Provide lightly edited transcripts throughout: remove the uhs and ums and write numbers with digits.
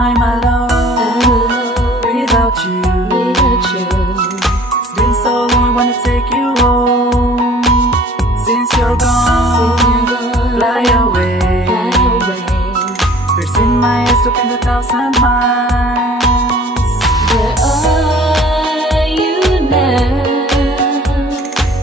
I'm alone without you. It's been so long, I wanna take you home. Since you're gone, fly away. Tears in my eyes took in 1,000 miles. Where are you now?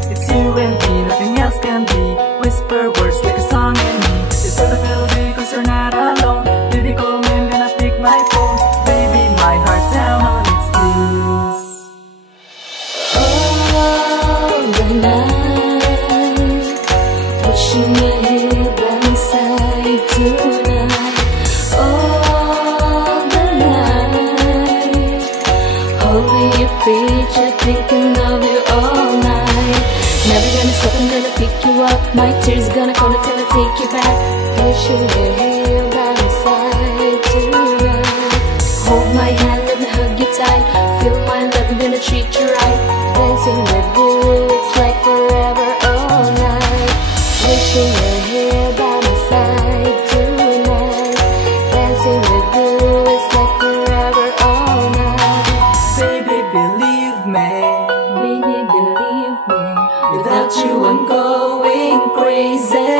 It's you and me, nothing else can be. Whisper words like a song in me. It's for the melody, cause you're not alone. Baby, call me, I'm gonna pick my phone. Baby, my heart down on its knees. All the night, wishing you're here by my side tonight. All the night, holding your picture, thinking of you all night. Never gonna stop, I'm gonna pick you up. My tears gonna fall until I take you back. Wishing you're here by my side tonight. Hold my hand, let me hug you tight. Feel my love, I'm gonna treat you right. Dancing with you, it's like forever, all night. Wishing you're here by my side tonight. Dancing with you, it's like forever, all night. Baby, believe me. Baby, believe me. Without you, I'm going crazy.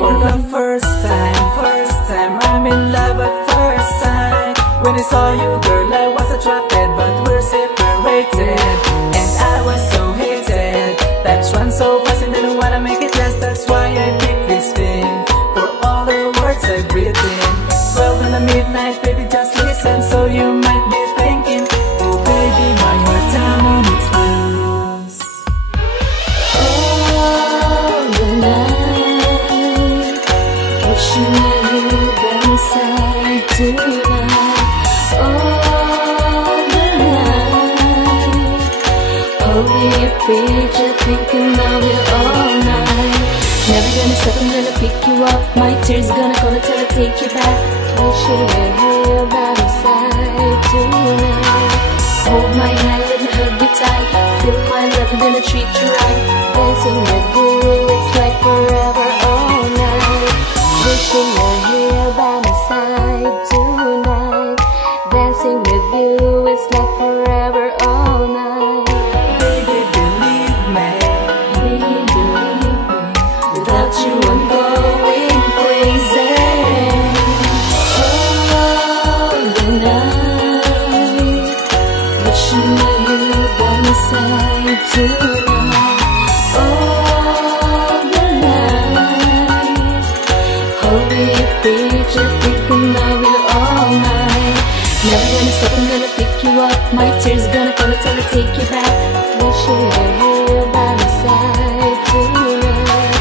For the first time, I'm in love at first sight. When I saw you, girl, I was attracted, but we're separated. And I was so hated. That's one so fast and didn't wanna make it last. That's why I picked this thing. For all the words I've written. 12 in the midnight, baby, just listen. So you might be thinking, oh baby, my heart down on its knees. All the night, wishing you're here by my side tonight. All the night, holding your picture, thinking of you all night. Never gonna stop, I'm gonna pick you up. My tears gonna fall until I take you back. Wishing you're here by my side tonight. Hold my hand, let me hug you tight. Feel my love, I'm gonna treat you right. Dancing with you, it's like forever, all night. Wishing you're here by my side tonight. Dancing with you, it's like forever, all night. Baby, believe me. Baby, believe me. Without you, I'm going crazy. All the night, wishing you're here by my side tonight. All the night, holding your picture, thinking of you all night. Never gonna stop, I'm gonna pick you up. My tears gonna fall until I take you back. Wishing you're here by my side tonight.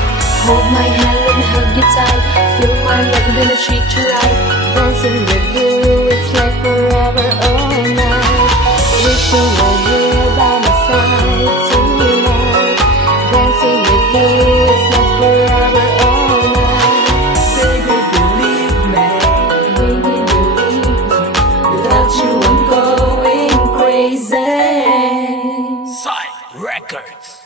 Hold my hand, let me hug you tight. Feel my love, I'm gonna treat you right. Dancing with you, it's like forever, all night. Wishing you're here by my side tonight. Dancing with you, it's like forever, all night. Baby, believe me. Baby, believe me. Without you, I'm going crazy. Side Records.